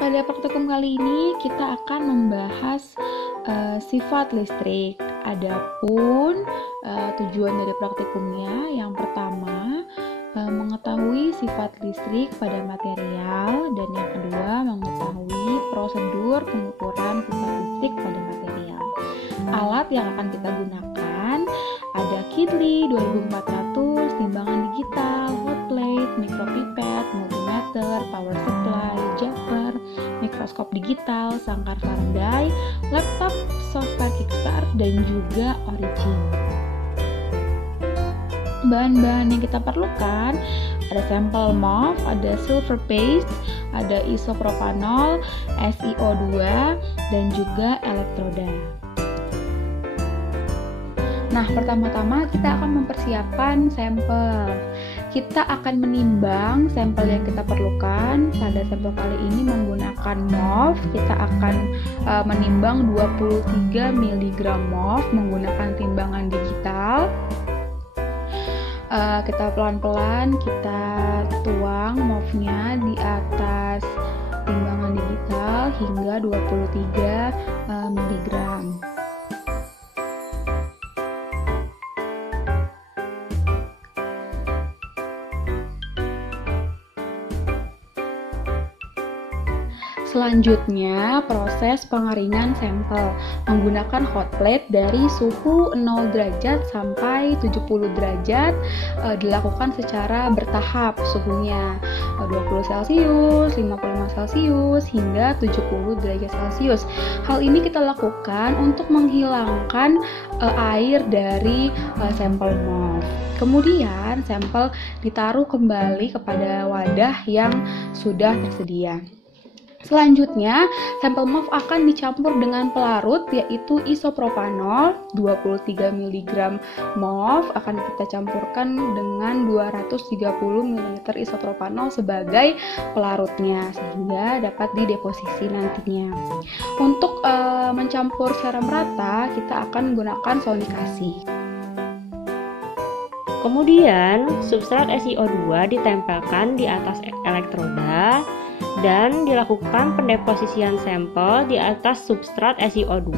Pada praktikum kali ini kita akan membahas sifat listrik. Adapun tujuan dari praktikumnya yang pertama mengetahui sifat listrik pada material, dan yang kedua mengetahui prosedur pengukuran sifat listrik pada material. Alat yang akan kita gunakan ada Kitly 2400, timbangan digital, hot plate, micropipet, multimeter, power supply, japper, mikroskop digital, sangkar Faraday, laptop, software Kickstart, dan juga Origin. Bahan-bahan yang kita perlukan ada sampel MOF, ada silver paste, ada isopropanol, SiO2, dan juga elektroda. Nah, pertama-tama kita akan mempersiapkan sampel. Kita akan menimbang sampel yang kita perlukan. Pada sampel kali ini menggunakan MOF. Kita akan menimbang 23 mg MOF menggunakan timbangan digital. Kita pelan-pelan kita tuang MOF-nya di atas timbangan digital hingga 23 mg. Selanjutnya, proses pengeringan sampel menggunakan hot plate dari suhu 0 derajat sampai 70 derajat dilakukan secara bertahap suhunya 20 Celcius, 55 Celcius, hingga 70 derajat Celcius. Hal ini kita lakukan untuk menghilangkan air dari sampel MOF. Kemudian, sampel ditaruh kembali kepada wadah yang sudah tersedia. Selanjutnya, sampel MOF akan dicampur dengan pelarut yaitu isopropanol. 23 mg MOF akan kita campurkan dengan 230 ml isopropanol sebagai pelarutnya sehingga dapat dideposisi nantinya. Untuk mencampur secara merata, kita akan menggunakan sonikasi. Kemudian, substrat SiO2 ditempelkan di atas elektroda dan dilakukan pendeposisian sampel di atas substrat SiO2.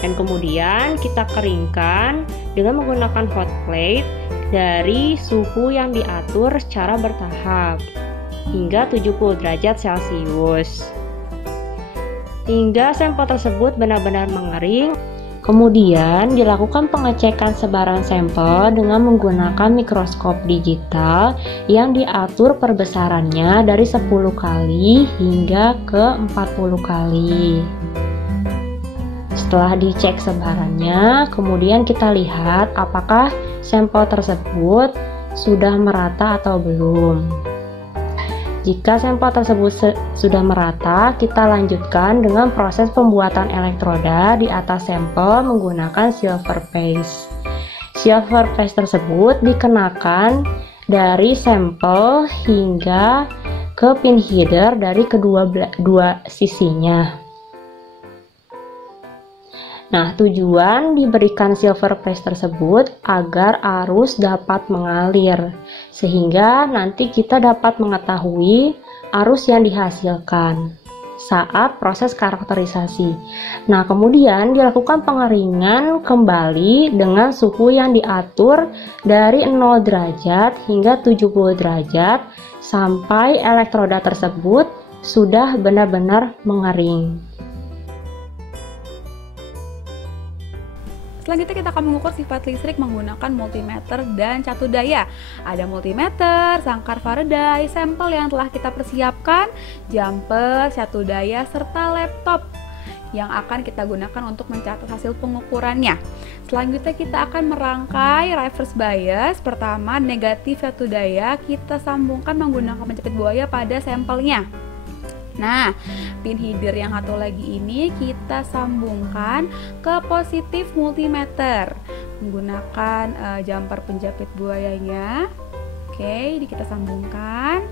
Dan kemudian kita keringkan dengan menggunakan hot plate dari suhu yang diatur secara bertahap hingga 70 derajat Celcius. Hingga sampel tersebut benar-benar mengering. Kemudian dilakukan pengecekan sebaran sampel dengan menggunakan mikroskop digital yang diatur perbesarannya dari 10 kali hingga ke 40 kali. Setelah dicek sebarannya, kemudian kita lihat apakah sampel tersebut sudah merata atau belum. Jika sampel tersebut sudah merata, kita lanjutkan dengan proses pembuatan elektroda di atas sampel menggunakan silver paste. Silver paste tersebut dikenakan dari sampel hingga ke pin header dari kedua sisinya. Nah, tujuan diberikan silver paste tersebut agar arus dapat mengalir, sehingga nanti kita dapat mengetahui arus yang dihasilkan saat proses karakterisasi. Nah, kemudian dilakukan pengeringan kembali dengan suhu yang diatur dari 0 derajat hingga 70 derajat sampai elektroda tersebut sudah benar-benar mengering. Selanjutnya kita akan mengukur sifat listrik menggunakan multimeter dan catu daya. Ada multimeter, sangkar Faraday, sampel yang telah kita persiapkan, jumper, catu daya, serta laptop yang akan kita gunakan untuk mencatat hasil pengukurannya. Selanjutnya kita akan merangkai reverse bias. Pertama, negatif catu daya kita sambungkan menggunakan penjepit buaya pada sampelnya. Nah, pin header yang satu lagi ini kita sambungkan ke positif multimeter menggunakan jumper penjepit buayanya. Oke, ini kita sambungkan.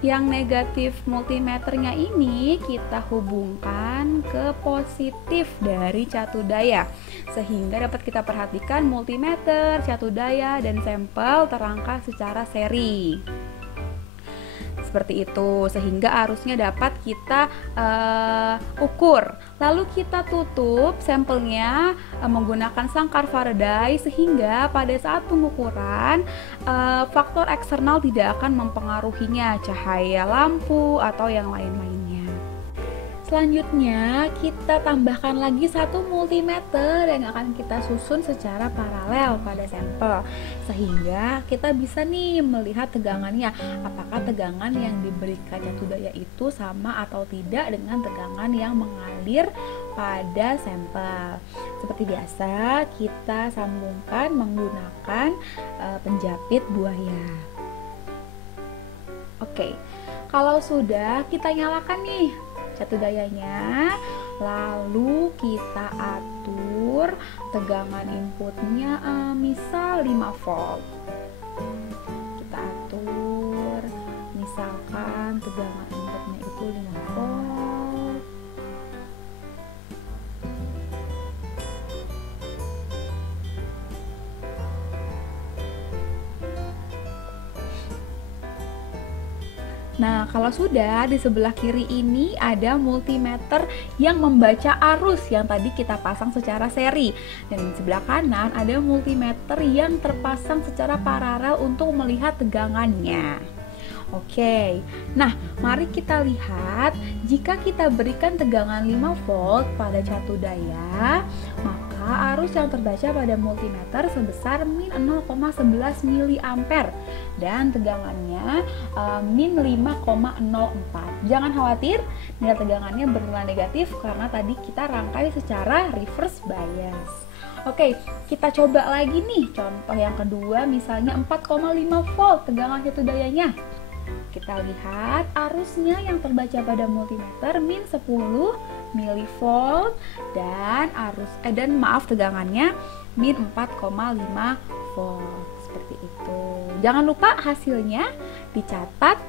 Yang negatif multimeternya ini kita hubungkan ke positif dari catu daya, sehingga dapat kita perhatikan multimeter, catu daya, dan sampel terangkat secara seri. seperti itu, sehingga arusnya dapat kita ukur. Lalu kita tutup sampelnya menggunakan sangkar Faraday, sehingga pada saat pengukuran faktor eksternal tidak akan mempengaruhinya, cahaya lampu atau yang lain-lainnya. Selanjutnya kita tambahkan lagi satu multimeter yang akan kita susun secara paralel pada sampel, sehingga kita bisa nih melihat tegangannya, apakah tegangan yang diberikan catu daya itu sama atau tidak dengan tegangan yang mengalir pada sampel. Seperti biasa kita sambungkan menggunakan penjepit buaya. Oke, kalau sudah, kita nyalakan nih catu dayanya, lalu kita atur tegangan inputnya misal 5 volt. Kita atur misalkan tegangan inputnya itu 5 volt. Nah, kalau sudah, di sebelah kiri ini ada multimeter yang membaca arus yang tadi kita pasang secara seri. Dan di sebelah kanan ada multimeter yang terpasang secara paralel untuk melihat tegangannya. Oke, nah mari kita lihat, jika kita berikan tegangan 5 volt pada catu daya, maka arus yang terbaca pada multimeter sebesar min 0,11 mA dan tegangannya min 5,04. Jangan khawatir, nilai tegangannya bernilai negatif karena tadi kita rangkai secara reverse bias. Oke, kita coba lagi nih contoh yang kedua, misalnya 4,5 volt tegangan catu dayanya. Kita lihat arusnya yang terbaca pada multimeter min 10 mV dan tegangannya min 4,5 volt. Seperti itu. Jangan lupa hasilnya dicatat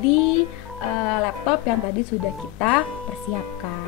di laptop yang tadi sudah kita persiapkan.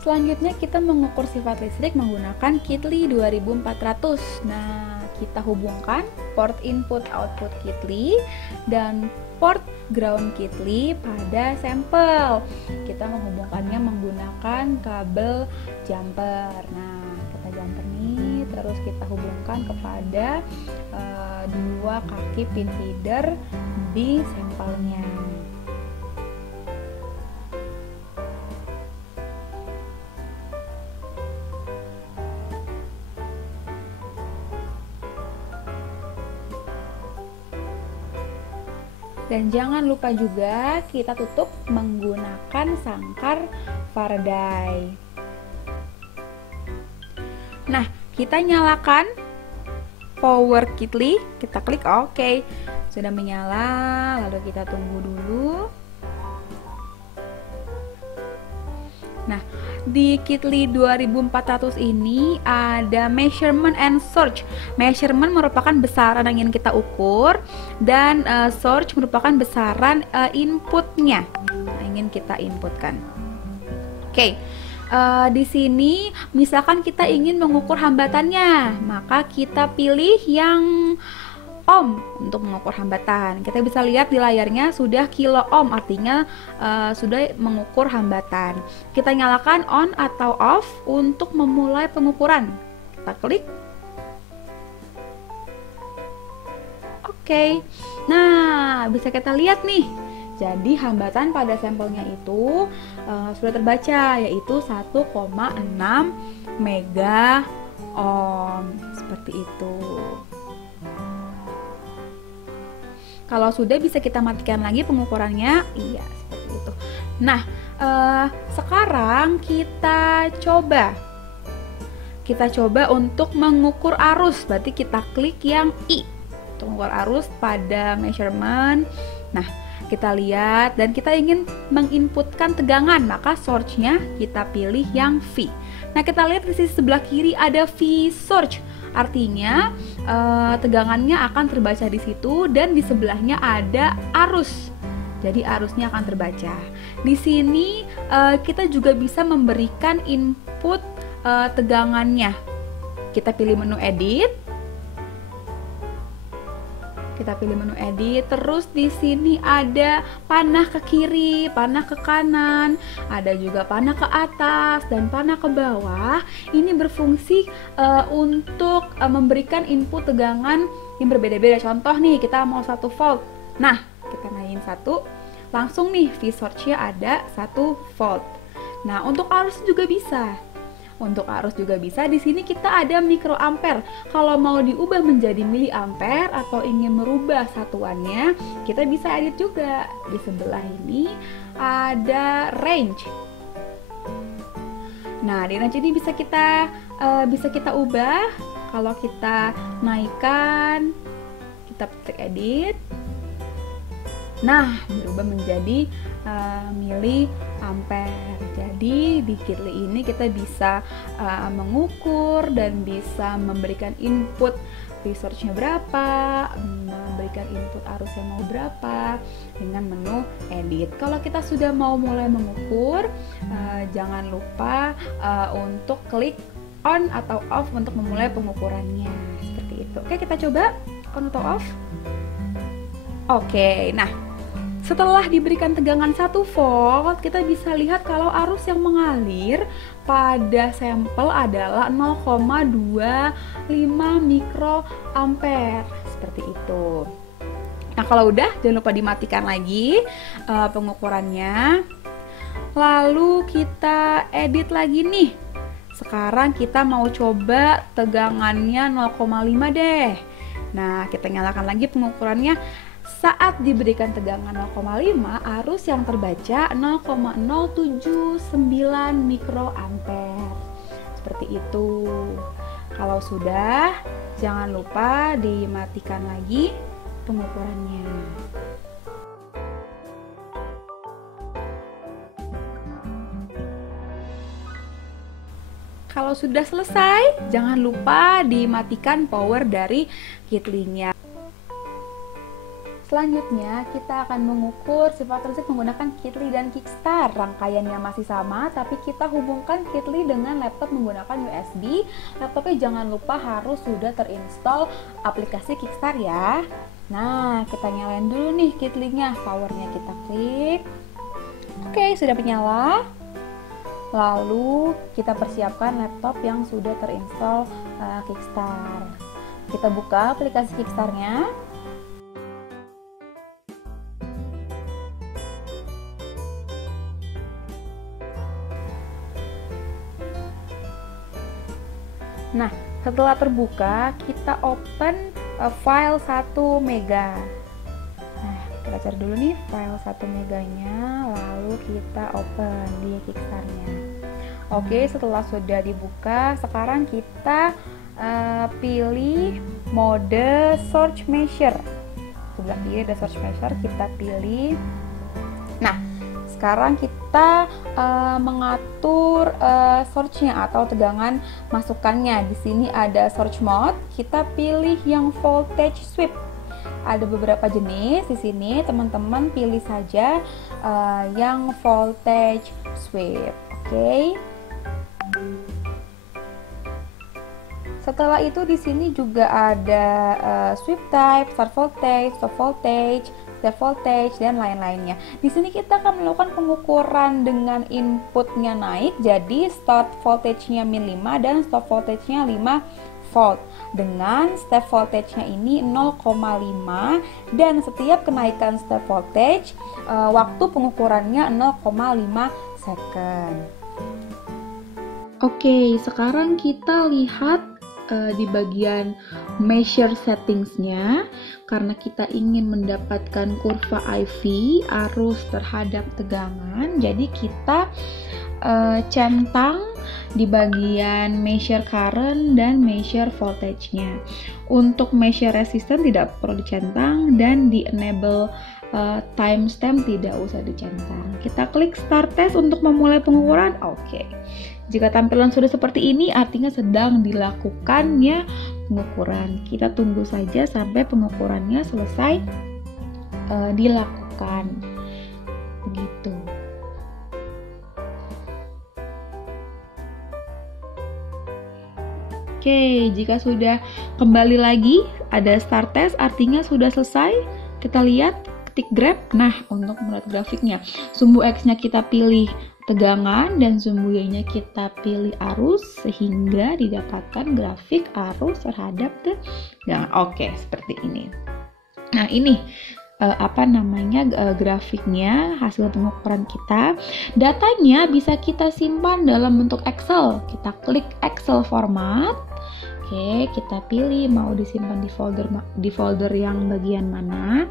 Selanjutnya kita mengukur sifat listrik menggunakan Kitly 2400. Nah, kita hubungkan port input output Kitly dan port ground Kitly pada sampel. Kita menghubungkannya menggunakan kabel jumper. Nah, kita jumper nih, terus kita hubungkan kepada dua kaki pin feeder di sampelnya. Dan jangan lupa juga kita tutup menggunakan sangkar Faraday. Nah, kita nyalakan power Kitly, kita klik OK. Sudah menyala, lalu kita tunggu dulu. Nah, di Kitly 2400 ini ada measurement and search. Measurement merupakan besaran yang ingin kita ukur dan search merupakan besaran inputnya yang ingin kita inputkan. Oke. Di sini misalkan kita ingin mengukur hambatannya, maka kita pilih yang ohm untuk mengukur hambatan. Kita bisa lihat di layarnya sudah kilo ohm, artinya sudah mengukur hambatan. Kita nyalakan on atau off untuk memulai pengukuran. Kita klik. Oke. Nah, bisa kita lihat nih. Jadi hambatan pada sampelnya itu sudah terbaca, yaitu 1,6 mega ohm. Seperti itu. Kalau sudah, bisa kita matikan lagi pengukurannya. Iya, seperti itu. Nah, sekarang kita coba untuk mengukur arus. Berarti kita klik yang I untuk mengukur arus pada measurement. Nah, kita lihat dan kita ingin menginputkan tegangan, maka source-nya kita pilih yang V. Nah, kita lihat di sisi sebelah kiri ada V source. Artinya tegangannya akan terbaca di situ dan di sebelahnya ada arus. Jadi arusnya akan terbaca. Di sini kita juga bisa memberikan input tegangannya. Kita pilih menu edit. Terus di sini ada panah ke kiri, panah ke kanan, ada juga panah ke atas dan panah ke bawah. Ini berfungsi untuk memberikan input tegangan yang berbeda-beda. Contoh nih, kita mau 1 volt. Nah, kita naikin 1, langsung nih V-source-nya ada 1 volt. Nah, untuk arus juga bisa. Di sini kita ada mikroampere. Kalau mau diubah menjadi miliampere atau ingin merubah satuannya, kita bisa edit juga. Di sebelah ini ada range. Nah, di range ini bisa kita ubah. Kalau kita naikkan, kita klik edit. Nah, berubah menjadi miliampere. Jadi di Kitly ini kita bisa mengukur dan bisa memberikan input V-source-nya berapa, memberikan input arusnya mau berapa dengan menu edit. Kalau kita sudah mau mulai mengukur, jangan lupa untuk klik on atau off untuk memulai pengukurannya. Seperti itu. Oke, kita coba on atau off. Oke, nah setelah diberikan tegangan 1 volt, kita bisa lihat kalau arus yang mengalir pada sampel adalah 0,25 mikroampere. Seperti itu. Nah, kalau udah, jangan lupa dimatikan lagi pengukurannya. Lalu kita edit lagi nih. Sekarang kita mau coba tegangannya 0,5 deh. Nah, kita nyalakan lagi pengukurannya. Saat diberikan tegangan 0,5, arus yang terbaca 0,079 mikroampere. Seperti itu. Kalau sudah, jangan lupa dimatikan lagi pengukurannya. Kalau sudah selesai, jangan lupa dimatikan power dari Kitly-nya. Selanjutnya, kita akan mengukur sifat listrik menggunakan Kitly dan Kickstar. Rangkaiannya masih sama, tapi kita hubungkan Kitly dengan laptop menggunakan USB. Laptopnya jangan lupa harus sudah terinstall aplikasi Kickstar ya. Nah, kita nyalain dulu nih Kitly-nya. Powernya kita klik. Oke, sudah menyala. Lalu, kita persiapkan laptop yang sudah terinstall Kickstar. Kita buka aplikasi Kickstar-nya. Nah, setelah terbuka, kita open file 1 mega. Nah, kita cari dulu nih file 1 meganya, lalu kita open di Kickstar-nya. Oke, setelah sudah dibuka, sekarang kita pilih mode search measure. Sebelah kiri ada search measure, kita pilih. Nah, sekarang kita mengatur search-nya atau tegangan masukannya. Di sini ada search mode, kita pilih yang voltage sweep. Ada beberapa jenis di sini, teman-teman pilih saja yang voltage sweep. Oke. Setelah itu di sini juga ada sweep type, start voltage, stop voltage, step voltage, dan lain-lainnya. Di sini kita akan melakukan pengukuran dengan inputnya naik, jadi start voltage-nya min 5 dan stop voltage-nya 5 volt. Dengan step voltage-nya ini 0,5 dan setiap kenaikan step voltage waktu pengukurannya 0,5 second. Oke, sekarang kita lihat di bagian measure settings-nya. Karena kita ingin mendapatkan kurva IV, arus terhadap tegangan, jadi kita centang di bagian measure current dan measure voltage-nya. Untuk measure resistance tidak perlu dicentang dan di enable timestamp tidak usah dicentang. Kita klik start test untuk memulai pengukuran. Oke. Jika tampilan sudah seperti ini, artinya sedang dilakukannya pengukuran. Kita tunggu saja sampai pengukurannya selesai dilakukan. Begitu. Oke, jika sudah kembali lagi ada start test, artinya sudah selesai. Kita lihat, ketik grab. Nah, untuk melihat grafiknya, sumbu X-nya kita pilih tegangan dan sumbu Y-nya kita pilih arus, sehingga didapatkan grafik arus terhadap tegangan. Oke, seperti ini. Nah, ini grafiknya, hasil pengukuran kita. Datanya bisa kita simpan dalam bentuk Excel. Kita klik Excel format. Oke, kita pilih mau disimpan di folder yang bagian mana.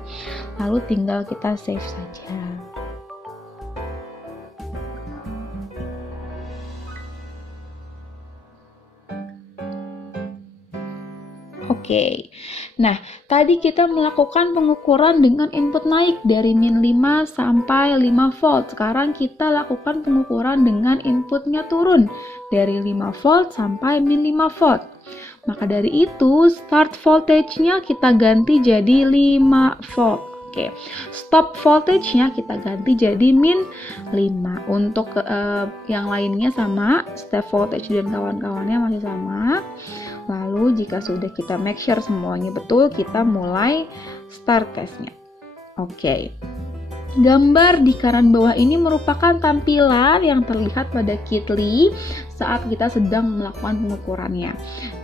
Lalu tinggal kita save saja. Oke, nah tadi kita melakukan pengukuran dengan input naik dari min 5 sampai 5 volt. Sekarang kita lakukan pengukuran dengan inputnya turun dari 5 volt sampai min 5 volt. Maka dari itu start voltage-nya kita ganti jadi 5 volt. Oke, stop voltage-nya kita ganti jadi min 5. Untuk yang lainnya sama, step voltage dan kawan-kawannya masih sama. Lalu jika sudah kita make sure semuanya betul, kita mulai start testnya. Oke. Gambar di kanan bawah ini merupakan tampilan yang terlihat pada Kitly saat kita sedang melakukan pengukurannya.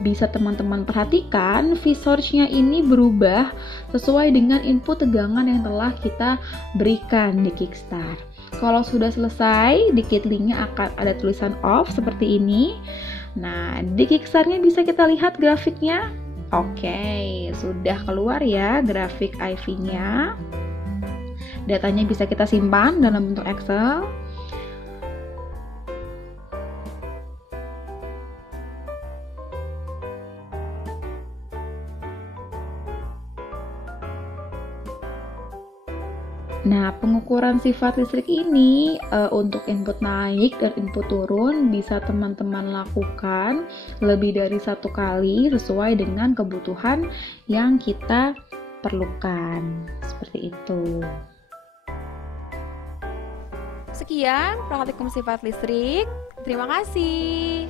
Bisa teman-teman perhatikan, visornya ini berubah sesuai dengan input tegangan yang telah kita berikan di Kickstart. Kalau sudah selesai, di Kitly-nya akan ada tulisan off seperti ini. Nah, di Kickstartnya bisa kita lihat grafiknya. Oke, sudah keluar ya grafik IV-nya. Datanya bisa kita simpan dalam bentuk Excel. Nah, pengukuran sifat listrik ini untuk input naik dan input turun bisa teman-teman lakukan lebih dari satu kali sesuai dengan kebutuhan yang kita perlukan. Seperti itu. Sekian praktikum sifat listrik. Terima kasih.